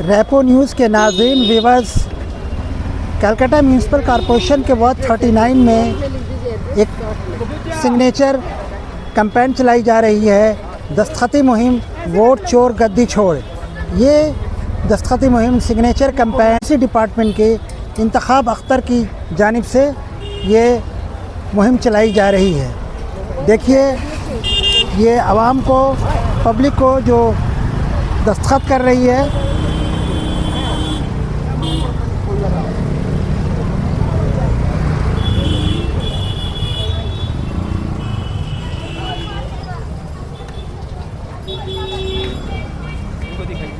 Repo news के नाज़रीन viewers, Calcutta municipal corporation के वार्ड 39 में एक सिग्नेचर कैंपेन चलाई जा रही है, दस्तखती मुहिम वोट चोर गद्दी छोड़। ये दस्तखती मुहिम सिग्नेचर कैंपेन इसी डिपार्टमेंट के इंतखाब अख्तर की जानिब से ये मुहिम चलाई जा रही है। देखिए, ये आवाम को, पब्लिक को जो दस्तखत कर रही है।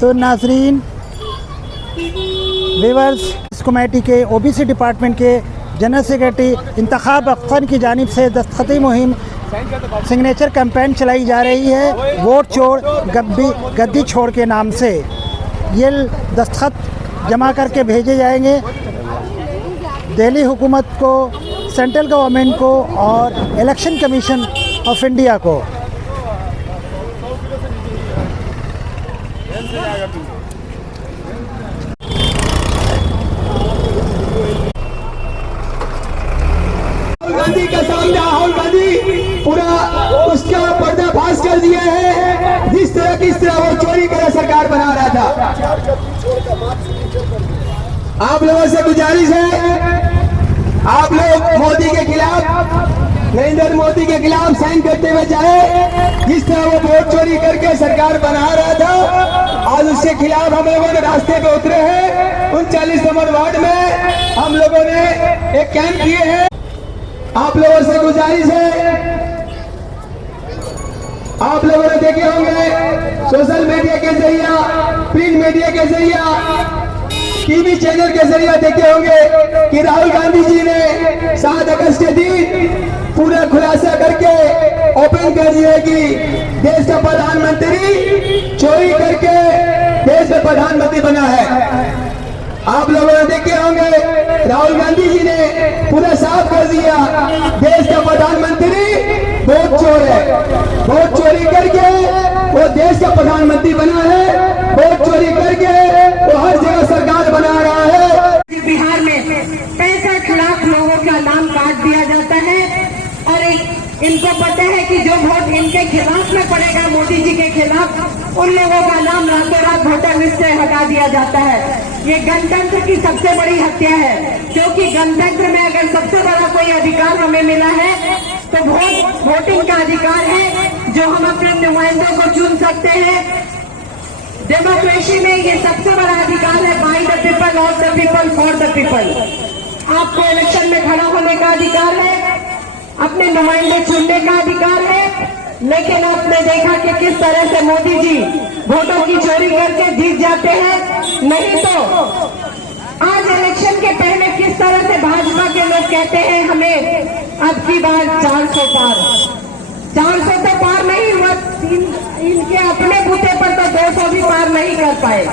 तो नाजरीन व्यूअर्स, इस कमेटी के ओबीसी डिपार्टमेंट के जनरल सेक्रेटरी इंतखाब अख्तर की जानिब से दस्तखती मुहिम सिग्नेचर कैंपेन चलाई जा रही है, वोट चोर गद्दी छोड़ के नाम से। ये दस्तखत जमा करके भेजे जाएंगे दिल्ली हुकूमत को, सेंट्रल गवर्नमेंट को और इलेक्शन कमीशन ऑफ इंडिया को। गांधी के सामने राहुल गांधी पूरा उसका पर्दाफाश कर दिए हैं। जिस तरह वो चोरी करे सरकार बना रहा था। आप लोगों से गुजारिश है, आप लोग मोदी के खिलाफ, नरेंद्र मोदी के खिलाफ साइन करते हुए जाए। जिस तरह वो वोट चोरी करके सरकार बना रहा था, आज उसके खिलाफ हम लोगों ने रास्ते पे उतरे हैं। 39 नंबर वार्ड में हम लोगों ने एक कैंप किए हैं। आप लोगों से गुजारिश है, आप लोगों ने देखे होंगे सोशल मीडिया के जरिए, प्रिंट मीडिया के जरिए, टीवी चैनल के जरिए देखे होंगे कि राहुल गांधी जी ने 7 अगस्त के दिन पूरा खुलासा करके ओपन कर दिया कि देश का प्रधानमंत्री चोरी करके देश का प्रधानमंत्री बना है। आप लोगों ने देखे होंगे राहुल गांधी जी ने पूरा साफ कर दिया, देश का प्रधानमंत्री वोट चोर है। वोट चोरी करके वो देश का प्रधानमंत्री बना है, वोट चोरी करके वो हर जगह सरकार बना रहा है। बिहार में 65 लाख लोगों का नाम काट दिया जाता है और इनको पता है कि जो वोट इनके खिलाफ में पड़ेगा, मोदी जी के खिलाफ, उन लोगों का नाम रातों रात वोटर लिस्ट से हटा दिया जाता है। ये गणतंत्र की सबसे बड़ी हत्या है, क्योंकि गणतंत्र में अगर सबसे बड़ा कोई अधिकार हमें मिला है तो वोटिंग का अधिकार है, जो हम अपने नुमाइंदों को चुन सकते हैं। डेमोक्रेसी में ये सबसे बड़ा अधिकार है, by the people, of the people, for the people. आपको इलेक्शन में खड़ा होने का अधिकार है, अपने नुमाइंदे चुनने का अधिकार है। लेकिन आपने देखा कि किस तरह से मोदी जी वोटों की चोरी करके जीत जाते हैं। नहीं तो आज इलेक्शन के पहले किस तरह से भाजपा के लोग कहते हैं हमें अब की बार 400 पार। 400 तो पार नहीं हुआ, इनके अपने बूथे पर तो 200 भी पार नहीं कर पाए।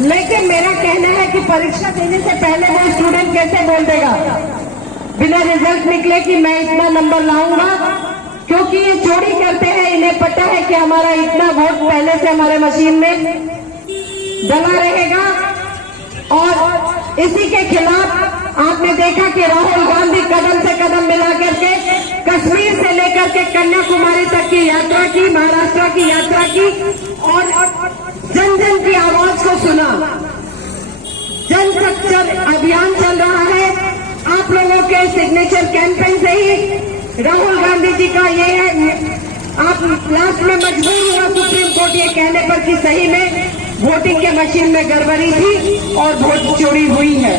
लेकिन मेरा कहना है कि परीक्षा देने से पहले वो स्टूडेंट कैसे बोल देगा बिना रिजल्ट निकले कि मैं इतना नंबर लाऊंगा, क्योंकि ये चोरी करते हैं। इन्हें पता है कि हमारा इतना वोट पहले से हमारे मशीन में डला रहेगा। और इसी के खिलाफ आपने देखा कि राहुल गांधी कदम से कदम मिला करके कश्मीर से लेकर के कन्याकुमारी तक की यात्रा की, महाराष्ट्र की यात्रा की और जन जन की आवाज को सुना। जन संपर्क अभियान चल रहा है। आप लोगों के सिग्नेचर कैंपेन से ही राहुल गांधी जी का ये है, आप लास्ट में मजबूर हुआ सुप्रीम कोर्ट ये कहने पर कि सही में वोटिंग के मशीन में गड़बड़ी थी और वोट चोरी हुई है।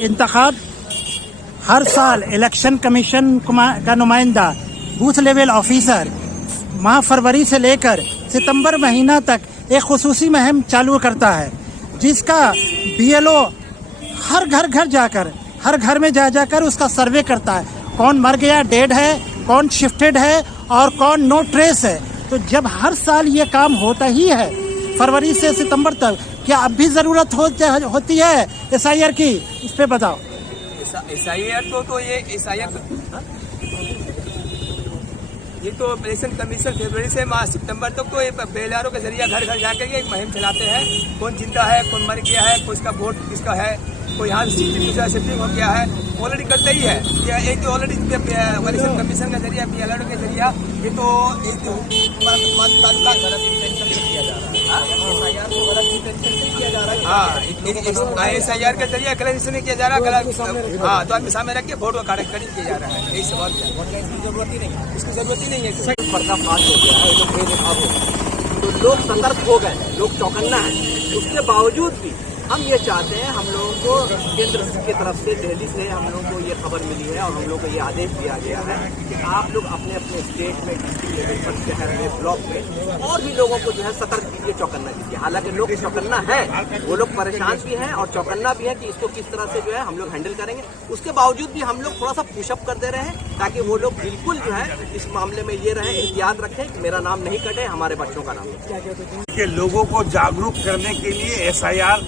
इंतखाब हर साल इलेक्शन कमीशन का नुमाइंदा, बूथ लेवल ऑफिसर माह फरवरी से लेकर सितंबर महीना तक एक खुसूसी मुहिम चालू करता है, जिसका BLO हर घर जाकर, हर घर में जाकर उसका सर्वे करता है, कौन मर गया, डेड है, कौन शिफ्टेड है और कौन नो ट्रेस है। तो जब हर साल ये काम होता ही है फरवरी से सितंबर तक, क्या अब भी ज़रूरत होती है SIR की? इस पे बताओ। SIR तो ये SIR ये तो इलेक्शन कमीशन फरवरी से सितंबर तक तो ये बेलदारों के जरिए घर घर जाकर के एक मुहिम चलाते हैं, कौन जिंदा है, कौन मर गया है, किसका वोट किसका है, कोई यहाँ शिफ्टिंग हो गया है, ऑलरेडी करते ही है। ये एक तो ऑलरेडी इलेक्शन कमीशन के जरिए बेलदारों के जरिए ये तो SIR के जरिए कलेक्शन नहीं किया जा रहा, हाँ तो आप सामने रख के वोट का कलेक्ट किया जा रहा है। यही सवाल है, वोट की जरूरत ही नहीं, इसकी जरूरत ही नहीं है। पर्दाफाश हो गया है, लोग बेनकाब हो गए, तो लोग सतर्क हो गए, लोग चौकन्ना है। उसके बावजूद भी हम ये चाहते हैं, हम लोगों को केंद्र की तरफ से, दिल्ली से हम लोगों को ये खबर मिली है और हम लोगों को ये आदेश दिया गया है कि आप लोग अपने अपने स्टेट में, डिस्ट्रिक्ट लेवल पर, शहर में, ब्लॉक में और भी लोगों को जो है सतर्क कीजिए, चौकन्ना कीजिए। हालांकि लोग चौकन्ना है, वो लोग परेशान भी हैं और चौकन्ना भी है कि इसको किस तरह से जो है हम लोग हैंडल करेंगे। उसके बावजूद भी हम लोग थोड़ा सा पुशअप कर दे रहे हैं ताकि वो लोग बिल्कुल जो है इस मामले में ये रहे, एहतियात रखें कि मेरा नाम नहीं कटे, हमारे बच्चों का नाम। लोगों को जागरूक करने के लिए SIR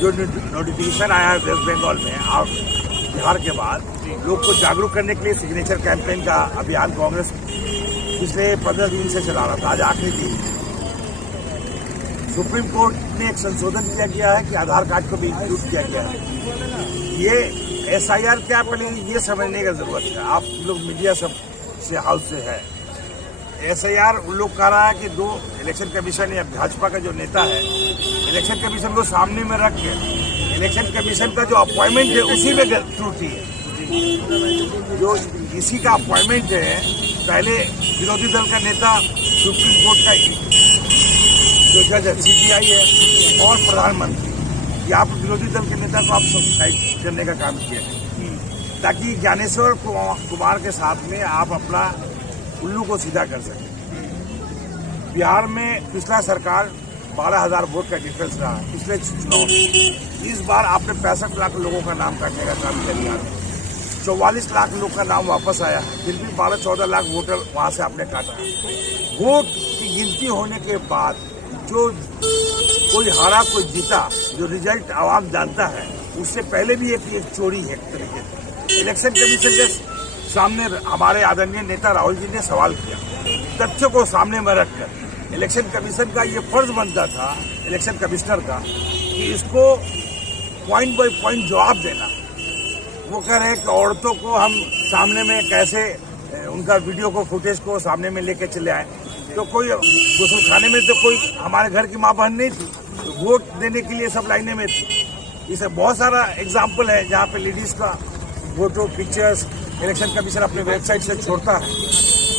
जो नोटिफिकेशन आया है वेस्ट बंगाल में और बिहार के बाद, लोग को जागरूक करने के लिए सिग्नेचर कैंपेन का अभियान कांग्रेस पिछले 15 दिन से चला रहा था। आज आखिरी दिन सुप्रीम कोर्ट ने एक संशोधन किया गया है कि आधार कार्ड को भी इंक्लूड किया गया है। ये SIR क्या, पहले ये समझने की जरूरत है। आप लोग मीडिया सब से हाउस से है, SIR उन लोग कह रहा है कि दो इलेक्शन कमीशन या भाजपा का जो नेता है, इलेक्शन कमीशन को सामने में रख के इलेक्शन कमीशन का जो अपॉइंटमेंट है उसी में त्रुटि है। जो इसी का अपॉइंटमेंट है, पहले विरोधी दल का नेता सुप्रीम कोर्ट का जो जज है, CBI है और प्रधानमंत्री, आप विरोधी दल के नेता को आप सब्सिडाइज करने का काम किया ताकि ज्ञानेश्वर कुमार के साथ में आप अपना उल्लू को सीधा कर सके। बिहार में पिछला सरकार 12,000 वोट का डिफरेंस रहा पिछले चुनाव में। इस बार आपने 65 लाख लोगों का नाम काटने का काम किया, 44 लाख लोग का नाम वापस आया, फिर भी 12-14 लाख वोटर वहां से आपने काटा। वोट की गिनती होने के बाद जो कोई हारा कोई जीता, जो रिजल्ट आवाम जानता है, उससे पहले भी एक चोरी है एक तरीके से। इलेक्शन कमीशन के सामने हमारे आदरणीय नेता राहुल जी ने सवाल किया, तथ्यों को सामने में रखकर इलेक्शन कमीशन का ये फर्ज बनता था, इलेक्शन कमिश्नर का, कि इसको पॉइंट बाय पॉइंट जवाब देना। वो कह रहे हैं कि औरतों को हम सामने में कैसे उनका वीडियो को, फुटेज को सामने में लेके चले आए, तो कोई गुसल खाने में तो कोई हमारे घर की माँ बहन नहीं थी, तो वोट देने के लिए सब लाइने में थी। इसे बहुत सारा एग्जाम्पल है जहाँ पे लेडीज का फोटो, पिक्चर्स इलेक्शन कमीशन अपने वेबसाइट से छोड़ता है।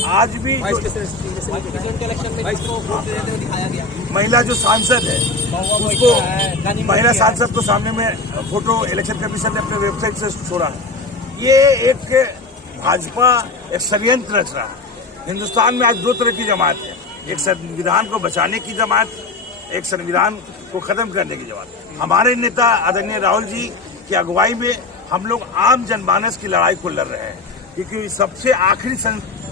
आज भी महिला जो सांसद है उसको, महिला सांसद को सामने में फोटो इलेक्शन कमीशन ने अपने वेबसाइट से छोड़ा है। ये एक भाजपा एक षड्यंत्र रच रहा है। हिंदुस्तान में आज दो तरह की जमात है, एक संविधान को बचाने की जमात, एक संविधान को खत्म करने की जमात। हमारे नेता आदरणीय राहुल जी की अगुवाई में हम लोग आम जनमानस की लड़ाई को लड़ रहे हैं, क्योंकि सबसे आखिरी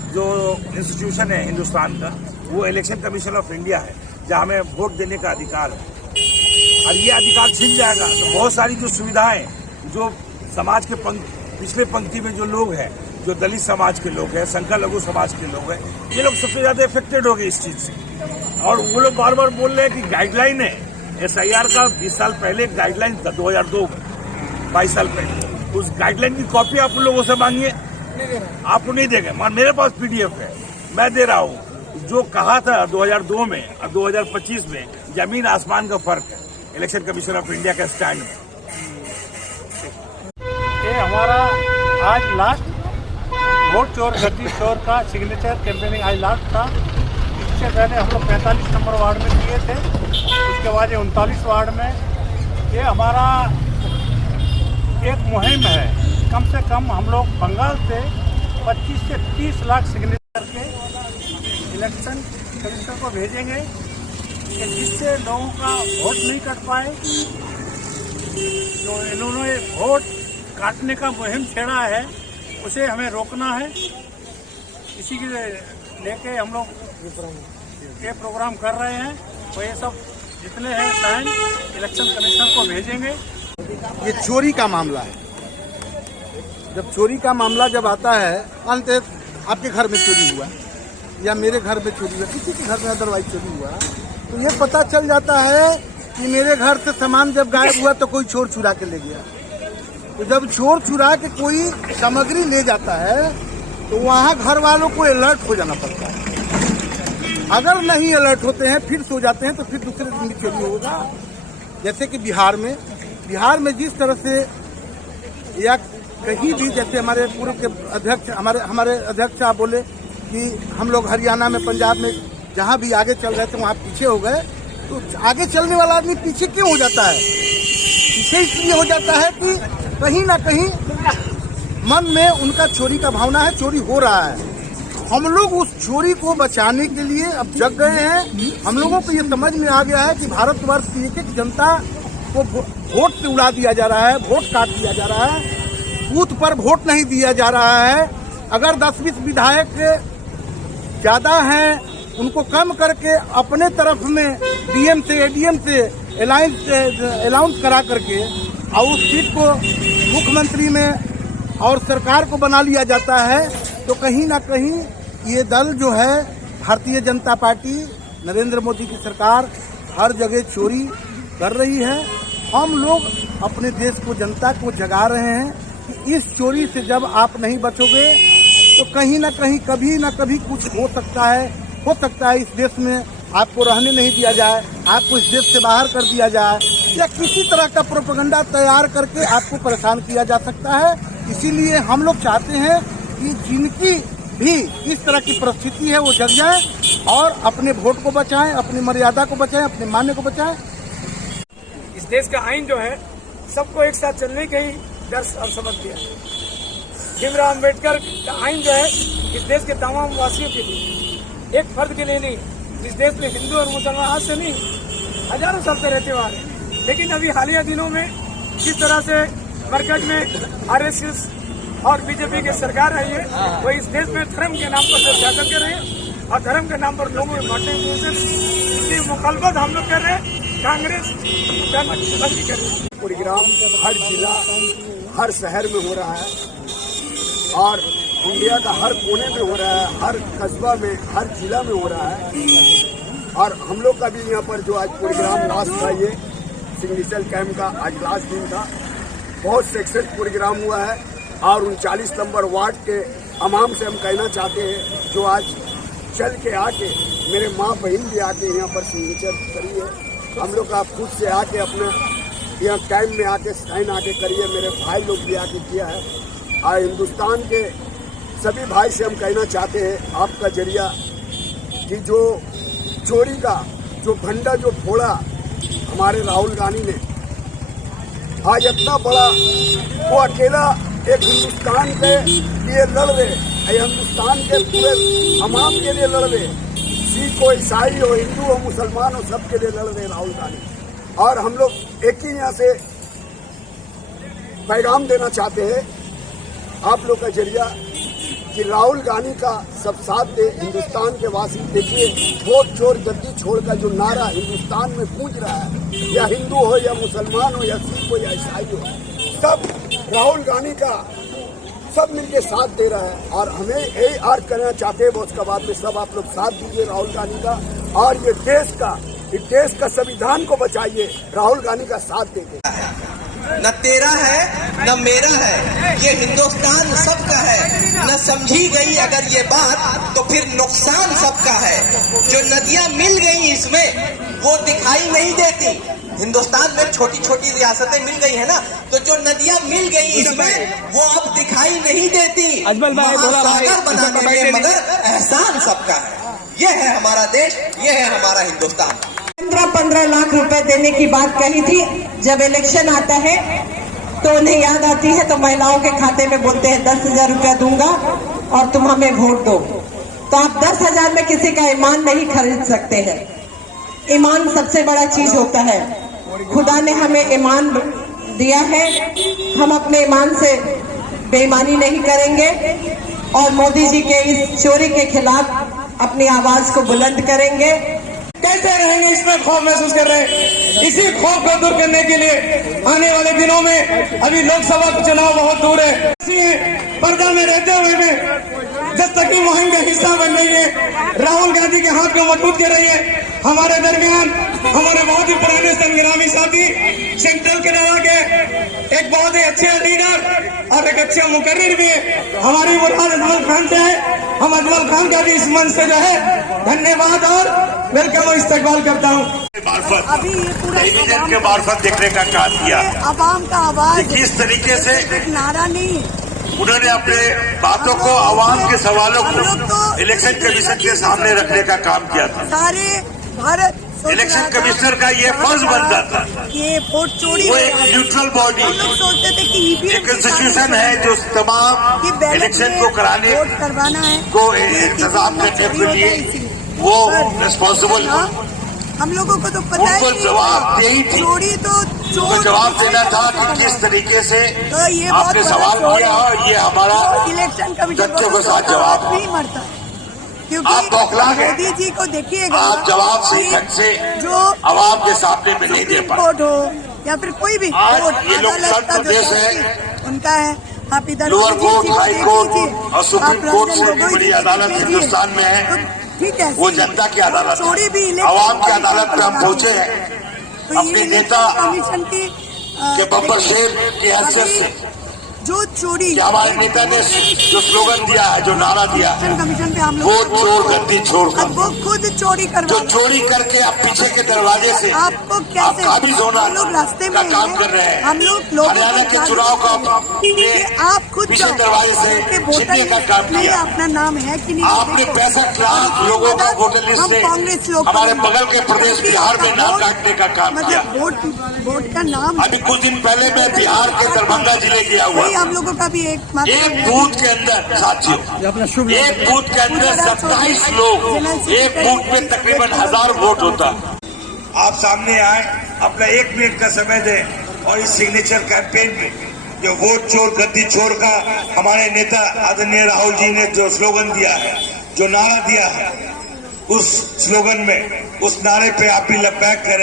जो इंस्टीट्यूशन है हिंदुस्तान का, वो इलेक्शन कमीशन ऑफ इंडिया है, जहां हमें वोट देने का अधिकार है। और ये अधिकार छिन जाएगा तो बहुत सारी जो सुविधाएं, जो समाज के पिछले पंक्ति में जो लोग हैं, जो दलित समाज के लोग हैं, संकर लघु समाज के लोग हैं, ये लोग सबसे ज्यादा इफेक्टेड हो गए इस चीज से। और वो लोग बार बार बोल रहे हैं कि गाइडलाइन है SIR का 20 साल पहले गाइडलाइन था, 2002 में, 22 साल पहले। उस गाइडलाइन की कॉपी आप लोगों से मांगिए, आपको नहीं देंगे। मेरे पास PDF है, मैं दे रहा हूँ। जो कहा था 2002 में और 2025 में जमीन आसमान का फर्क है इलेक्शन कमीशन ऑफ इंडिया का स्टैंड है। ये हमारा आज लास्ट वोट चोर गद्दी चोर का सिग्नेचर कैंपेनिंग आज लास्ट था। इससे पहले हम लोग 45 नंबर वार्ड में किए थे, उसके बाद ये 39 वार्ड में। ये हमारा एक मुहिम है। कम से कम हम लोग बंगाल से 25 से 30 लाख सिग्नेचर के इलेक्शन कमिश्नर को भेजेंगे कि जिससे लोगों का वोट नहीं कट पाए। जो इन्होंने वोट काटने का मुहिम छेड़ा है उसे हमें रोकना है। इसी के लेके हम लोग ये प्रोग्राम कर रहे हैं। तो ये सब जितने हैं साइन इलेक्शन कमिश्नर को भेजेंगे। ये चोरी का मामला है। जब चोरी का मामला जब आता है, अंत आपके घर में चोरी हुआ, या मेरे घर में चोरी हुआ, किसी के घर में अदरवाइज चोरी हुआ, तो ये पता चल जाता है कि मेरे घर से सामान जब गायब हुआ तो कोई चोर चुरा के ले गया। तो जब चोर चुरा के कोई सामग्री ले जाता है तो वहाँ घर वालों को अलर्ट हो जाना पड़ता है। अगर नहीं अलर्ट होते हैं, फिर सो जाते हैं, तो फिर दूसरे दिन भी चोरी होगा। जैसे कि बिहार में जिस तरह से या कहीं भी, जैसे हमारे पूर्व के अध्यक्ष हमारे अध्यक्ष साहब बोले कि हम लोग हरियाणा में, पंजाब में जहाँ भी आगे चल रहे थे वहाँ पीछे हो गए, तो आगे चलने वाला आदमी पीछे क्यों हो जाता है? पीछे इसलिए हो जाता है कि कहीं ना कहीं मन में उनका चोरी का भावना है, चोरी हो रहा है। हम लोग उस चोरी को बचाने के लिए अब जग गए हैं। हम लोगों को ये समझ में आ गया है कि भारतवर्ष की एक जनता को वोट से उड़ा दिया जा रहा है, वोट काट दिया जा रहा है, बूथ पर वोट नहीं दिया जा रहा है। अगर 10-20 विधायक ज्यादा हैं, उनको कम करके अपने तरफ में डीएम से एडीएम से अलाउंस करा करके और उस सीट को मुख्यमंत्री में और सरकार को बना लिया जाता है, तो कहीं ना कहीं ये दल जो है भारतीय जनता पार्टी, नरेंद्र मोदी की सरकार हर जगह चोरी कर रही है। हम लोग अपने देश को, जनता को जगा रहे हैं कि इस चोरी से जब आप नहीं बचोगे तो कहीं ना कहीं कभी ना कभी कुछ हो सकता है इस देश में आपको रहने नहीं दिया जाए, आपको इस देश से बाहर कर दिया जाए, या किसी तरह का प्रोपेगेंडा तैयार करके आपको परेशान किया जा सकता है। इसीलिए हम लोग चाहते हैं कि जिनकी भी इस तरह की परिस्थिति है वो जग जाए और अपने वोट को बचाएं, अपनी मर्यादा को बचाएं, अपने मान्य को बचाएं। इस देश का आइन जो है सबको एक साथ चलने के ही दर्श और सबक दिया। भीमराव अम्बेडकर का आइन जो है इस देश के तमाम वासियों के लिए, एक फर्द के लिए नहीं। इस देश में हिंदू और मुसलमान आज से नहीं, हजारों साल से रहते हुए आ रहे हैं। लेकिन अभी हालिया दिनों में जिस तरह से मरकज में आरएसएस और बीजेपी की सरकार आई है, वो इस देश में धर्म के नाम पर सियासत कर रहे हैं और धर्म के नाम पर लोगों में बांटने की कोशिश, इसकी मुखालफत हम लोग कर रहे हैं। कांग्रेस बंदी कर रही है। प्रोग्राम हर जिला, हर शहर में हो रहा है और इंडिया का हर कोने में हो रहा है, हर कस्बा में, हर जिला में हो रहा है। और हम लोग का भी यहाँ पर जो आज प्रोग्राम लास्ट था, ये सिग्नेचर कैंप का आज लास्ट दिन था, बहुत सक्सेस प्रोग्राम हुआ है। और 39 नंबर वार्ड के अमाम से हम कहना चाहते हैं जो आज चल के आके, मेरे माँ बहन भी आके यहाँ पर सिग्नेचर करी है, हम लोग आप खुद से आके अपने यहाँ कैंप में आके साइन आके करिए, मेरे भाई लोग भी आके किया है। और हिंदुस्तान के सभी भाई से हम कहना चाहते हैं आपका जरिया कि जो चोरी का जो भंडा जो फोड़ा हमारे राहुल गांधी ने, आज इतना बड़ा, वो अकेला एक हिंदुस्तान के लिए लड़ रहे, हिंदुस्तान के पूरे तमाम के लिए लड़ रहे, सिख हो, ईसाई हो, हिंदू हो, मुसलमान हो, सबके लिए लड़ रहे राहुल गांधी। और हम लोग एक ही यहाँ से पैगाम देना चाहते हैं आप लोग का जरिया कि राहुल गांधी का सब साथ दे, हिंदुस्तान के वासी। देखिए, वोट चोर गद्दी छोड़ का जो नारा हिंदुस्तान में गूंज रहा है, या हिंदू हो या मुसलमान हो या सिख हो या ईसाई हो, सब राहुल गांधी का सब मिलके साथ दे रहा है। और हमें यही अर्ज करना चाहते हैं उसके बाद में सब आप लोग साथ दीजिए राहुल गांधी का, और ये देश का संविधान को बचाइए, राहुल गांधी का साथ देंगे। न तेरा है न मेरा है, ये हिंदुस्तान सबका है। न समझी गई अगर ये बात तो फिर नुकसान सबका है। जो नदियां मिल गई इसमें वो दिखाई नहीं देती। हिंदुस्तान में छोटी छोटी रियासतें मिल गई है ना, तो जो नदियां मिल गई इसमें वो अब दिखाई नहीं देती। महासागर बनाने में मगर एहसान सबका है। ये है हमारा देश, ये है हमारा हिंदुस्तान। 15 लाख रुपए देने की बात कही थी। जब इलेक्शन आता है तो उन्हें याद आती है, तो महिलाओं के खाते में बोलते हैं 10,000 रुपया दूंगा और तुम हमें वोट दो। तो आप 10,000 में किसी का ईमान नहीं खरीद सकते हैं। ईमान सबसे बड़ा चीज होता है। खुदा ने हमें ईमान दिया है, हम अपने ईमान से बेईमानी नहीं करेंगे और मोदी जी के इस चोरी के खिलाफ अपनी आवाज को बुलंद करेंगे। कैसे रहेंगे, इसमें खौफ महसूस कर रहे हैं। इसी खौफ को दूर करने के लिए आने वाले दिनों में, अभी लोकसभा चुनाव बहुत दूर है, पर्दा में रहते हुए में दस्तकी मुहिम का हिस्सा बन रही है, राहुल गांधी के हाथ को मजबूत कर रही है। हमारे दरमियान हमारे बहुत ही पुराने संग्रामी साथी, सेंट्रल केरला के एक बहुत ही अच्छे लीडर और एक अच्छे मुकर्रिर भी हमारी मुराद अजमल खान से है। हम अजमल खान का भी इस मंच से जो है धन्यवाद और वेलकम और इस्तकबाल करता हूँ। अभी ये पूरा टेलीविजन के मार्फत देखने का काम किया, आवाम का आवाज, किस तरीके से नारा नहीं, उन्होंने अपने बातों को, आवाम के सवालों को इलेक्शन कमीशन के सामने रखने का काम किया था। सारे भारत इलेक्शन कमिश्नर का ये फर्ज बनता था, ये वोट चोरी, वो एक न्यूट्रल बॉडी, लोग सोचते थे कि एक इंस्टीट्यूशन है जो तमाम इलेक्शन को कराने करवाना है, को इंतजाम करने के लिए वो रिस्पॉन्सिबल है। हम लोगों को तो पता है उनको जवाब यही थी, चोरी तो चोर जवाब देना था कि किस तरीके से तो ये आपने सवाल किया और ये हमारा इलेक्शन कमीशन तथ्यों के साथ जवाब नहीं मरता, क्योंकि आप बौखला गए। मोदी जी को देखिएगा, आप जवाब सही ढंग से जो आवाम के सामने में नहीं दे पाए। कोर्ट हो या फिर कोई भी आज कोर्ट, ये लोग अदालत का जो देश है, उनका है, आप इधर लोअर कोर्ट, हाई कोर्ट और सुप्रीम आप कोर्ट से रंजन भी बड़ी अदालत गोगोई जी हिंदुस्तान में है, तो ठीक है, वो जनता की अदालत चोरी है। भी आवाम की अदालत पे हम पहुंचे हैं तो अपने ये नेता कमीशन की के बब्बर शेर की हैसियत से, जो चोरी कि हमारे नेता ने जो स्लोगन दिया है, जो नारा दिया है, कमीशन पे हम वो लोग चोर गद्दी छोड़ कर, अब वो खुद चोरी जो करवा, चोरी करके अब पीछे के दरवाजे से आपको आप कैसे, काबिज होना हम लोग रास्ते का में काम हैं, कर रहे हैं। हम लोग हरियाणा के चुनाव का आप खुद पीछे दरवाजे से जीतने का काम नहीं, किया। अपना नाम है कि नहीं, आपने 65 लाख लोगों का वोटर लिस्ट हम से कांग्रेस लोग हमारे बगल के प्रदेश बिहार में नाम काटने का काम किया। मतलब वोट का नाम, अभी कुछ दिन पहले मैं बिहार के दरभंगा जिले गया हुआ, हम लोगों का भी एक एक बूथ के अंदर साथियों, एक बूथ के अंदर 27 लोग, एक बूथ में तकरीबन 1000 वोट होता। आप सामने आए, अपना 1 मिनट का समय दें और इस सिग्नेचर कैंपेन में जो वोट चोर गद्दी छोर का हमारे नेता आदरणीय राहुल जी ने जो स्लोगन दिया है, जो नारा दिया है, उस स्लोगन में, उस नारे पे आप भी लबैक करें।